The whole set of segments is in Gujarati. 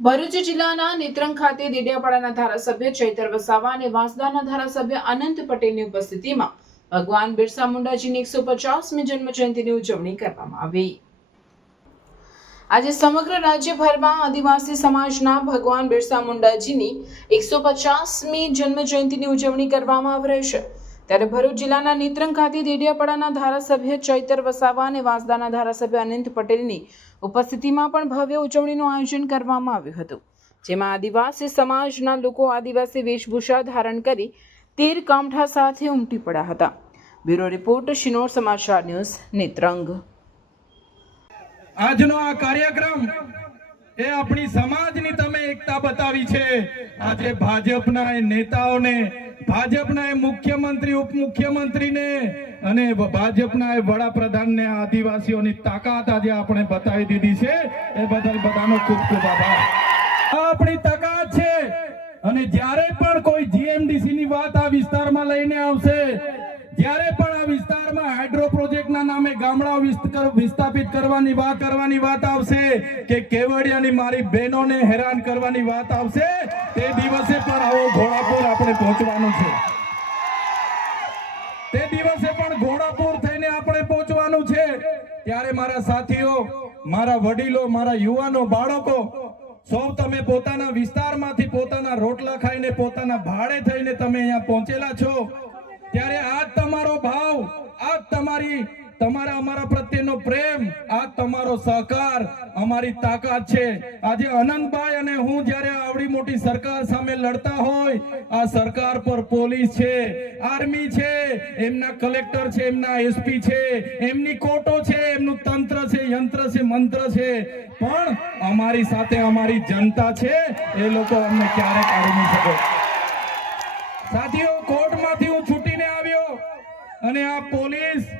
ભરૂચ જિલ્લાના નેત્રંગ ખાતે દેડિયાપાડાના ધારાસભ્ય ચૈતર વસાવા અને વાંસદાના ધારાસભ્ય અનંત પટેલની ઉપસ્થિતિમાં ભગવાન બિરસા મુંડાજીની એકસો પચાસમી જન્મ જયંતિની ઉજવણી કરવામાં આવી. આજે સમગ્ર રાજ્યભરમાં આદિવાસી સમાજના ભગવાન બિરસા મુંડાજીની એકસો પચાસમી જન્મ જયંતિની ઉજવણી કરવામાં આવી રહી છે. ત્યારે ભરૂચ જિલ્લાના નેત્રંગ ખાતે દેડિયાપાડાના ધારાસભ્ય ચૈતર વસાવા અને વાંસદાના ધારાસભ્ય અનંત પટેલની ઉપસ્થિતિમાં પણ ભવ્ય ઉજવણીનું આયોજન કરવામાં આવ્યું હતું, જેમાં આદિવાસી સમાજના લોકો આદિવાસી વેશભૂષા ધારણ કરી તીર કામઠા સાથે ઉમટી પડ્યા હતા. બ્યુરો રિપોર્ટ, શિનોર સમાચાર ન્યૂઝ, નેત્રંગ. આજનો આ કાર્યક્રમ એ આપણી સમાજની તમે એકતા બતાવી છે. આજે ભાજપના નેતાઓને ભાજપના મુખ્યમંત્રી, ઉપમુખ્યમંત્રીને અને ભાજપના એ વડાપ્રધાનને આદિવાસીઓની તાકાત આજે આપણે બતાવી દીધી છે. એ બદલ બધાનો ખૂબ ખૂબ આભાર. આપણી તાકાત છે. અને જ્યારે પણ કોઈ જીએમડીસી ની વાત આ વિસ્તારમાં લઈને આવશે જ્યારે પણ આ વિસ્તારમાં હાઇડ્રો પ્રોજેક્ટના નામે ગામડા વિસ્થાપિત કરવાની વાત કરવાની વાત આવશે કે કેવડિયાની મારી બહેનોને હેરાન કરવાની વાત આવશે. તે દિવસે પણ આવો ઘોડાપુર આપણે પહોંચવાનું છે. તે દિવસે પણ ઘોડાપુર થઈને આપણે પહોંચવાનું છે. ત્યારે મારા સાથીઓ, મારા વડીલો, મારા યુવાનો, બાળકો, સૌ તમે પોતાના વિસ્તારમાંથી પોતાના રોટલા ખાઈને, પોતાના ભાડે થઈને તમે અહીંયા પહોંચેલા છો. ત્યારે આ તમારો ભાવ આ તમારી તમારા અમારા પ્રત્યેનો પ્રેમ, આ તમારો સહકાર, અમારી તાકાત છે. આજે અનંતભાઈ અને હું જ્યારે આવડી મોટી સરકાર સામે લડતા હોય, આ સરકાર પર પોલીસ છે, આર્મી છે, એમના કલેક્ટર છે, એમના એસપી છે, એમની કોર્ટો છે, એમનું તંત્ર છે, યંત્ર છે, મંત્ર છે. પણ અમારી સાથે અમારી જનતા છે, એ લોકો અમને ક્યારે કાઢી નહીં શકે. સાથીઓ, કોર્ટમાંથી હું છૂટીને આવ્યો અને આ પોલીસ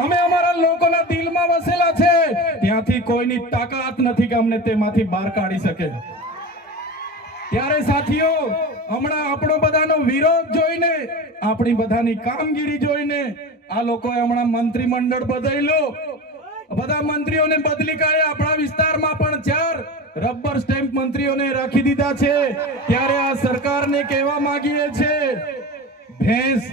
અમે અમારા લોકોના દિલમાં વસેલા છે. ત્યાંથી કોઈની તાકાત નથી કે અમને તેમાંથી બહાર કાઢી શકે. ત્યારે સાથીઓ, હમણાં આપણો બધાનો વિરોધ જોઈને, આપણી બધાની કામગીરી જોઈને, આ લોકોએ હમણાં મંત્રીમંડળ બદલ્યું. બધા મંત્રીઓને બદલી કાઢે આપણા વિસ્તારમાં પણ ચાર રબર સ્ટેમ્પ મંત્રીઓને રાખી દીધા છે. ત્યારે આ સરકારને કહેવા માંગીએ છે ભેંસ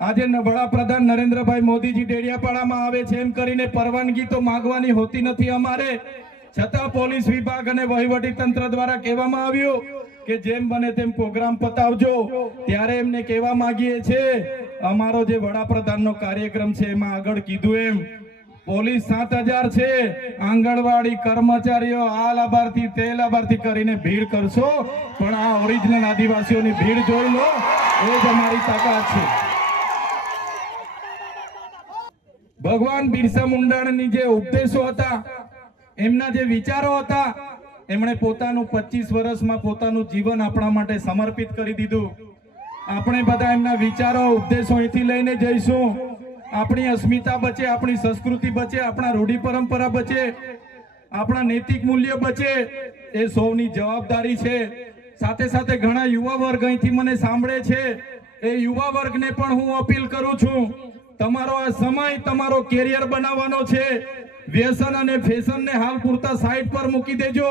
આજે વડાપ્રધાન નરેન્દ્રભાઈ મોદીજી ડેડિયાપાડામાં આવે છે. એમ કરીને પરવાનગી તો માગવાની હોતી નથી અમારે. છતાં પોલીસ વિભાગ અને વહીવટી તંત્ર દ્વારા કહેવામાં આવ્યું કે જેમ બને તેમ પ્રોગ્રામ પતાવજો. ત્યારે એમને કહેવા માંગીએ છે અમારો જે વડાપ્રધાનનો કાર્યક્રમ છે એમાં આગળ કીધું એમ. પોલીસ સાત હજાર છે. આંગણવાડી કર્મચારીઓ આ લાભાર્થી તે લાભાર્થી કરીને ભીડ કરશો, પણ આ ઓરિજિનલ આદિવાસીઓની ભીડ જોઈ લો, એ જ અમારી તાકાત છે. ભગવાન બિરસા મુંડાની જે ઉપદેશો હતા, એમના જે વિચારો હતા, એમણે પોતાનું 25 વર્ષમાં પોતાનું જીવન આપણા માટે સમર્પિત કરી દીધું. આપણે બધા એમના વિચારો, ઉપદેશો અહીંથી લઈને જઈશું. આપણી અસ્મિતા બચે, આપણી સંસ્કૃતિ બચે, આપણા રૂઢિ પરંપરા બચે, આપણા નૈતિક મૂલ્ય બચે, એ સૌની જવાબદારી છે. સાથે સાથે ઘણા યુવા વર્ગ અહીંથી મને સાંભળે છે. એ યુવા વર્ગને પણ હું અપીલ કરું છું. તમારો આ સમય તમારો કેરિયર બનાવવાનો છે. વ્યસન અને ફેશનને હાલ પૂરતા સાઈડ પર મૂકી દેજો.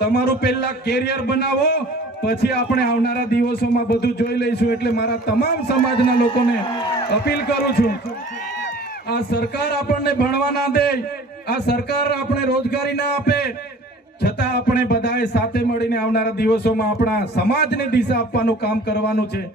તમારું પહેલા કેરિયર બનાવો, પછી આપણે આવનારા દિવસોમાં બધું જોઈ લઈશું. એટલે મારા તમામ સમાજના લોકોને અપીલ કરું છું. આ સરકાર આપણને ભણવા ના દે, આ સરકાર આપણે રોજગારી ના આપે. છતાં આપણે બધાએ સાથે મળીને આવનારા દિવસોમાં આપણા સમાજને દિશા આપવાનું કામ કરવાનું છે.